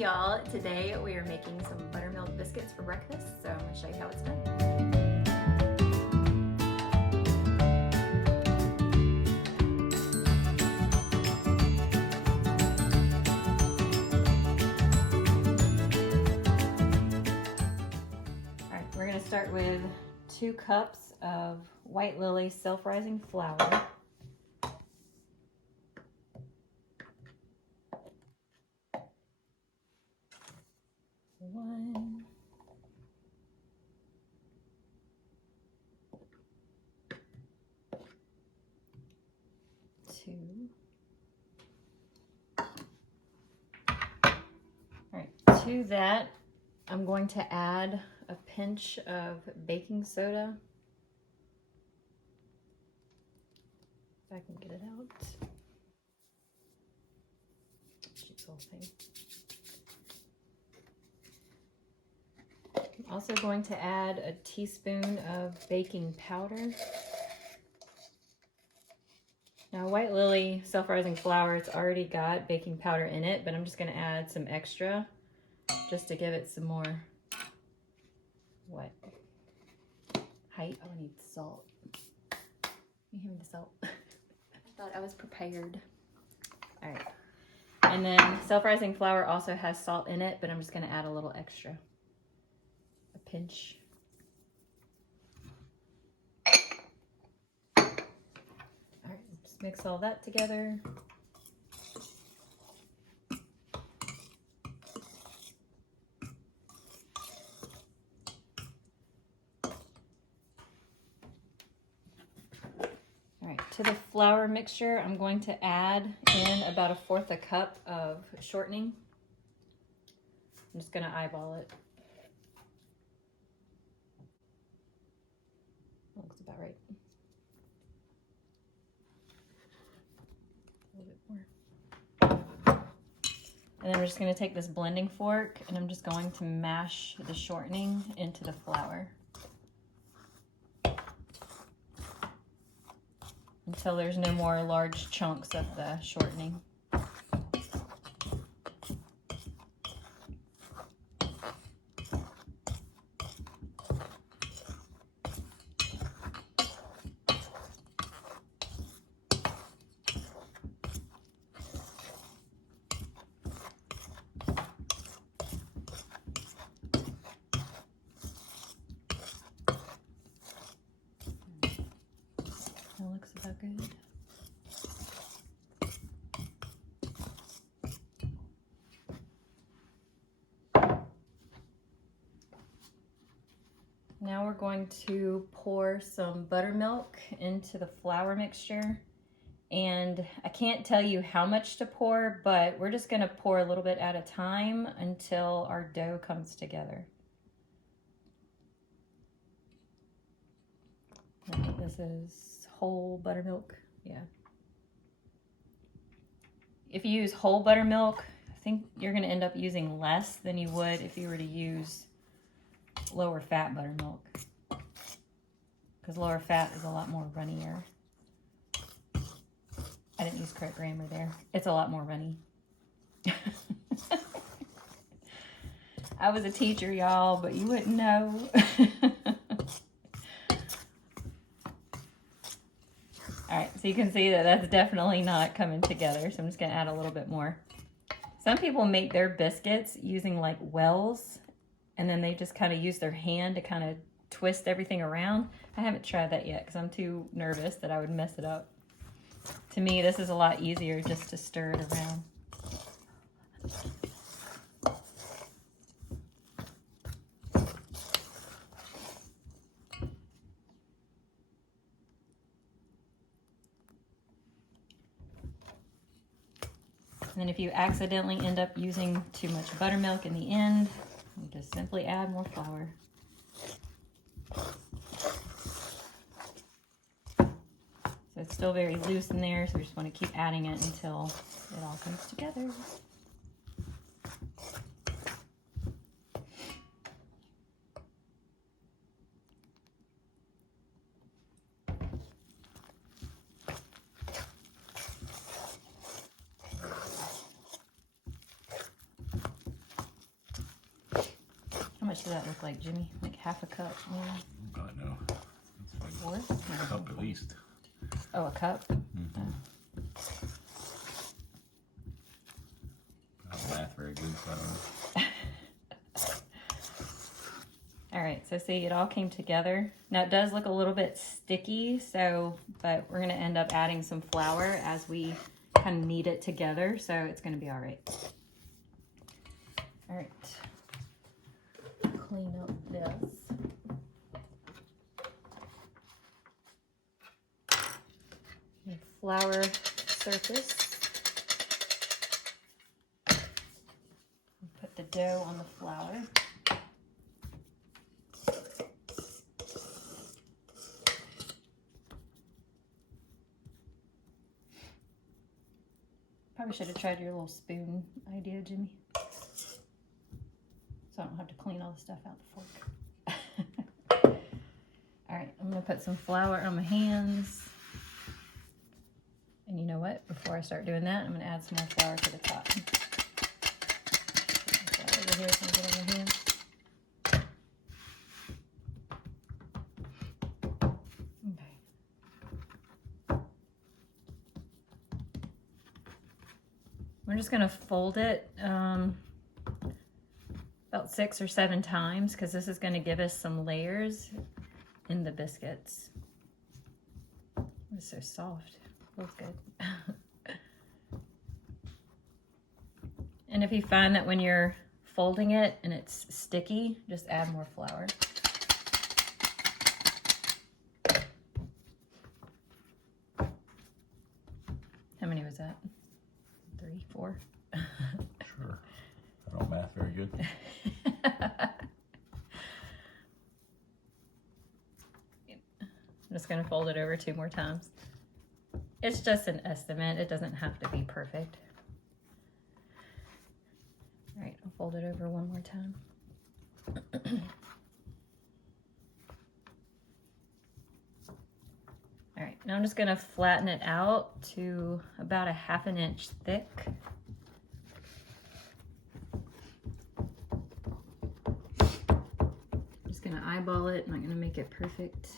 y'all. Today we are making some buttermilk biscuits for breakfast, so I'm going to show you how it's done. Alright, we're going to start with 2 cups of White Lily self-rising flour. One, 2. Alright, to that I'm going to add a pinch of baking soda. If I can get it out. Shakes the whole thing. I'm also going to add a teaspoon of baking powder. Now, White Lily self-rising flour, it's already got baking powder in it, but I'm just going to add some extra just to give it some more height. Oh, I need salt. You hear me, the salt? I thought I was prepared. All right. And then self-rising flour also has salt in it, but I'm just going to add a little extra. A pinch. All right, just mix all that together. To the flour mixture, I'm going to add in about 1/4 cup of shortening. I'm just going to eyeball it. Looks about right. A little bit more. And then we're just going to take this blending fork and I'm just going to mash the shortening into the flour until there's no more large chunks of the shortening. That looks about good. Now we're going to pour some buttermilk into the flour mixture. And I can't tell you how much to pour, but we're just going to pour a little bit at a time until our dough comes together. I think this is whole buttermilk. Yeah. If you use whole buttermilk, I think you're going to end up using less than you would if you were to use lower fat buttermilk, because lower fat is a lot more runnier. I didn't use correct grammar there. It's a lot more runny. I was a teacher, y'all, but you wouldn't know. All right, so you can see that that's definitely not coming together, so I'm just gonna add a little bit more. Some people make their biscuits using like wells, and then they just kind of use their hand to kind of twist everything around. I haven't tried that yet because I'm too nervous that I would mess it up. To me, this is a lot easier just to stir it around. And then if you accidentally end up using too much buttermilk in the end, you just simply add more flour. So it's still very loose in there, so we just want to keep adding it until it all comes together. much does that look like, Jimmy? Like half a cup, maybe? God, no. It's like More? a cup at least. Oh, a cup? Mm-hmm. I don't math very good, so I don't know. All right, so see, it all came together. Now it does look a little bit sticky, but we're gonna end up adding some flour as we kind of knead it together, so it's gonna be all right. All right, clean up this. The flour surface. Put the dough on the flour. Probably should have tried your little spoon idea, Jimmy. So I don't have to clean all the stuff out the fork. All right, I'm gonna put some flour on my hands. And you know what? Before I start doing that, I'm gonna add some more flour to the top. Flour over here so I can get on my hands. We're just gonna fold it about 6 or 7 times because this is gonna give us some layers in the biscuits. It's so soft, feels good. And if you find that when you're folding it and it's sticky, just add more flour. How many was that? 3, 4? Sure. I don't math very good. I'm just going to fold it over 2 more times. It's just an estimate. It doesn't have to be perfect. All right, I'll fold it over 1 more time. All right, now I'm just going to flatten it out to about a 1/2 inch thick. I'm just going to eyeball it. I'm not going to make it perfect.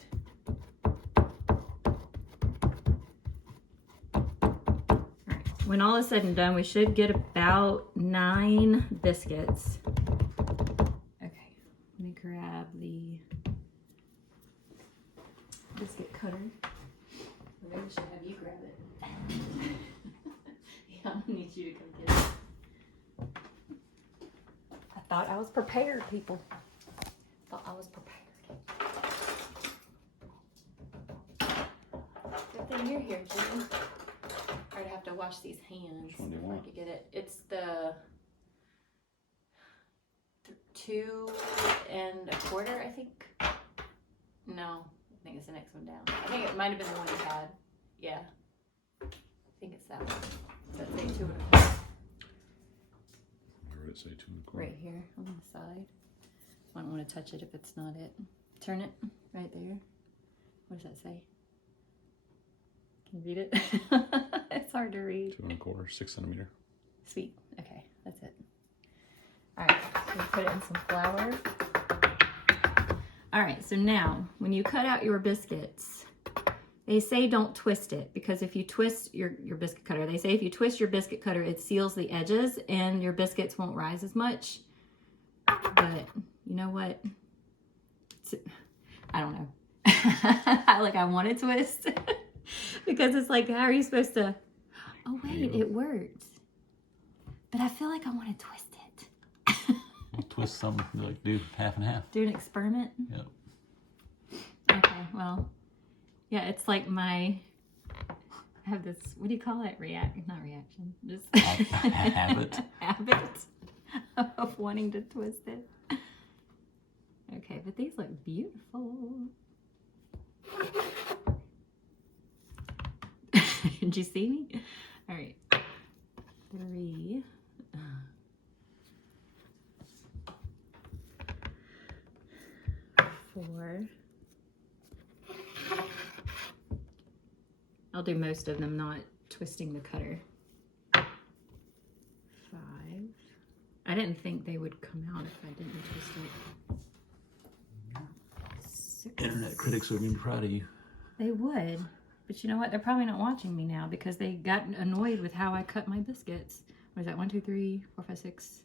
When all is said and done, we should get about 9 biscuits. Okay, let me grab the biscuit cutter. Or maybe we should have you grab it. Yeah, I'm gonna need you to come get it. I thought I was prepared, people. Thought I was prepared. Good thing you're here, Jimmy. I'd have to wash these hands before I could get it. It's the 2 1/4, I think. No, I think it's the next one down. I think it might have been the one you had. Yeah, I think it's that one. Does that say 2 1/4? Where would it say 2 1/4? Right here on the side. I don't want to touch it if it's not it. Turn it right there. What does that say? Can you read it? It's hard to read. 2 1/4, 6 centimeter. Sweet. Okay, that's it. All right, so we put it in some flour. All right, so now when you cut out your biscuits, they say don't twist it because if you twist your biscuit cutter, they say if you twist your biscuit cutter, it seals the edges and your biscuits won't rise as much. But you know what? I don't know. I want to twist because it's like, how are you supposed to? Oh wait, it worked. But I feel like I want to twist it. We'll twist some, like do 1/2 and 1/2. Do an experiment? Yep. Okay, well, yeah, it's like I have this, what do you call it? Not reaction, just Habit. Habit of wanting to twist it. Okay, but these look beautiful. Did you see me? All right. 3. 4. I'll do most of them, not twisting the cutter. 5. I didn't think they would come out if I didn't twist it. 6. Internet critics would be proud of you. They would. But you know what? They're probably not watching me now because they got annoyed with how I cut my biscuits. What is that? 1, 2, 3, 4, 5, 6,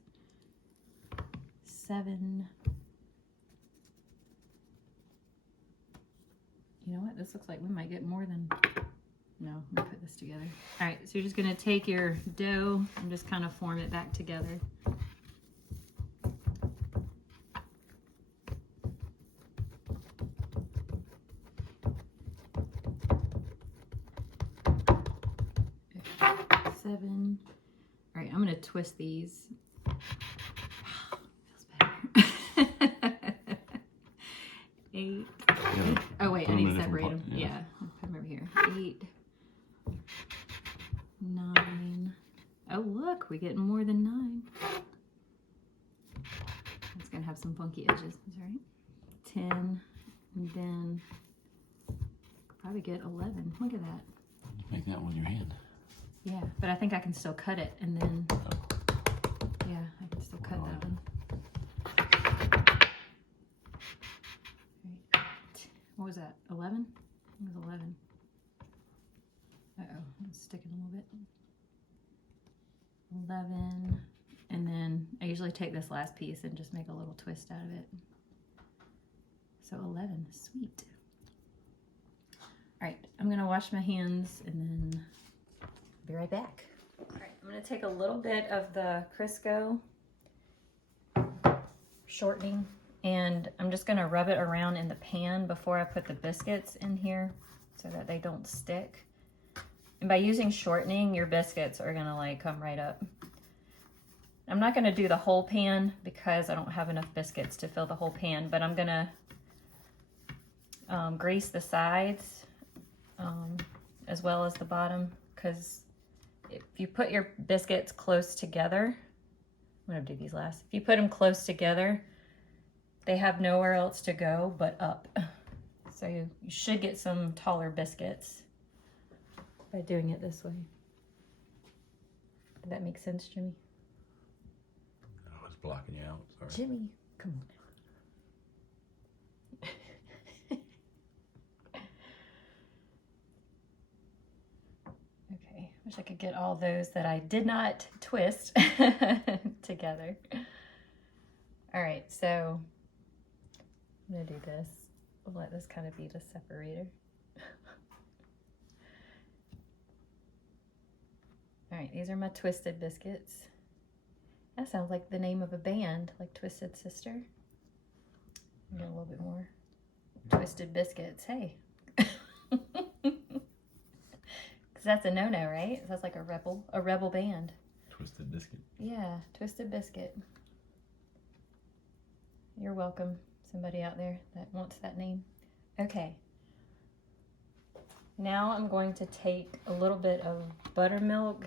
7. You know what? This looks like we might get more than... No, let me put this together. All right, so you're just gonna take your dough and just kind of form it back together. Okay, 7. All right, I'm gonna twist these. Feels better. 8. Yeah. Oh wait, Put I them need in to a separate them. different pot, Yeah, I'll put them over here. 8, 9. Oh look, we get more than 9. It's gonna have some funky edges. That's right. 10, and then probably get 11. Look at that. Make that with your hand. Yeah, but I think I can still cut it, and then yeah, I can still cut that one. Right. What was that? 11? It was 11. Uh-oh, it's sticking a little bit. 11, and then I usually take this last piece and just make a little twist out of it. So 11, sweet. All right, I'm gonna wash my hands and then be right back. All right, I'm gonna take a little bit of the Crisco shortening and I'm just gonna rub it around in the pan before I put the biscuits in here so that they don't stick. And by using shortening, your biscuits are gonna like come right up. I'm not gonna do the whole pan because I don't have enough biscuits to fill the whole pan, but I'm gonna grease the sides as well as the bottom, because if you put your biscuits close together, I'm gonna do these last. If you put them close together, they have nowhere else to go but up. So you should get some taller biscuits by doing it this way. Did that make sense, Jimmy? I was blocking you out. Sorry. Jimmy, come on. Okay, wish I could get all those that I did not twist together. All right, so I'm gonna do this. I'll let this kind of be the separator. All right, these are my Twisted Biscuits. That sounds like the name of a band, like Twisted Sister. Get a little bit more. Twisted Biscuits, hey. Because that's a no-no, right? That's like a rebel band. Twisted Biscuit. Yeah, Twisted Biscuit. You're welcome, somebody out there that wants that name. Okay. Now I'm going to take a little bit of buttermilk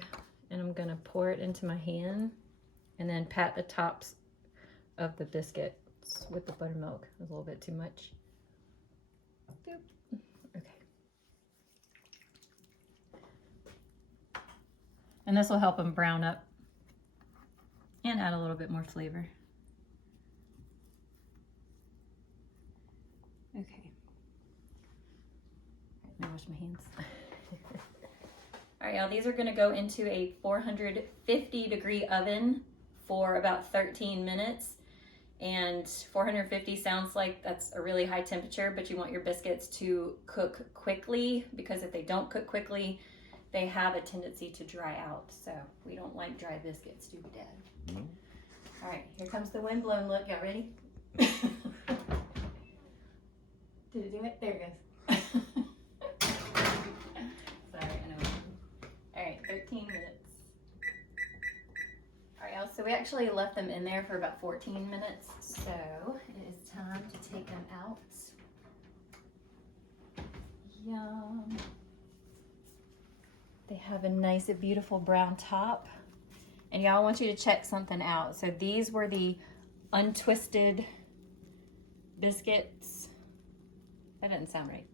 and I'm gonna pour it into my hand and then pat the tops of the biscuits with the buttermilk. It was a little bit too much. Boop. Okay. And this will help them brown up and add a little bit more flavor. Okay. Let me wash my hands. All right, y'all, these are gonna go into a 450-degree oven for about 13 minutes. And 450 sounds like that's a really high temperature, but you want your biscuits to cook quickly, because if they don't cook quickly, they have a tendency to dry out. So we don't like dry biscuits, do we, Dad? No. All right, here comes the wind blowing look. Y'all ready? Did it do it? There it goes. Sorry, I know. All right, 13 minutes. All right, y'all, so we actually left them in there for about 14 minutes. So it is time to take them out. Yum. They have a nice, beautiful brown top. And y'all, I want you to check something out. So these were the untwisted biscuits. That doesn't sound right.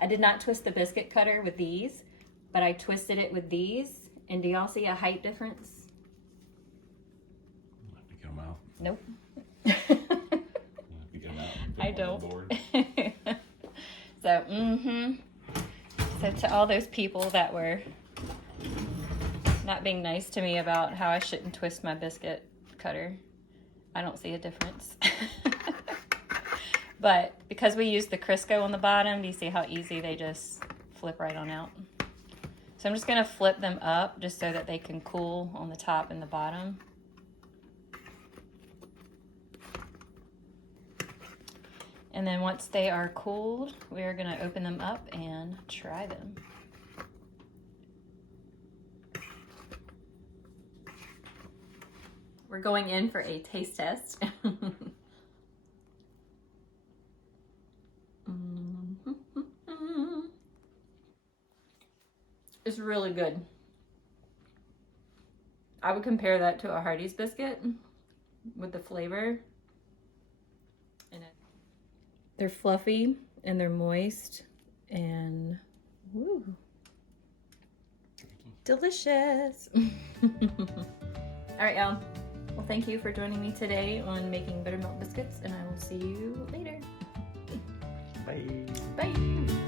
I did not twist the biscuit cutter with these, but I twisted it with these. And do y'all see a height difference? I'll have to get them Nope. Yeah, if you get 'em out, put I 'em on the don't. board. So, So to all those people that were not being nice to me about how I shouldn't twist my biscuit cutter, I don't see a difference. But because we used the Crisco on the bottom, do you see how easy they just flip right on out? So I'm just gonna flip them up just so that they can cool on the top and the bottom. And then once they are cooled, we are gonna open them up and try them. We're going in for a taste test. It's really good. I would compare that to a Hardee's biscuit with the flavor. They're fluffy and they're moist and woo, delicious. All right, y'all. Well, thank you for joining me today on making buttermilk biscuits, and I will see you later. Bye. Bye.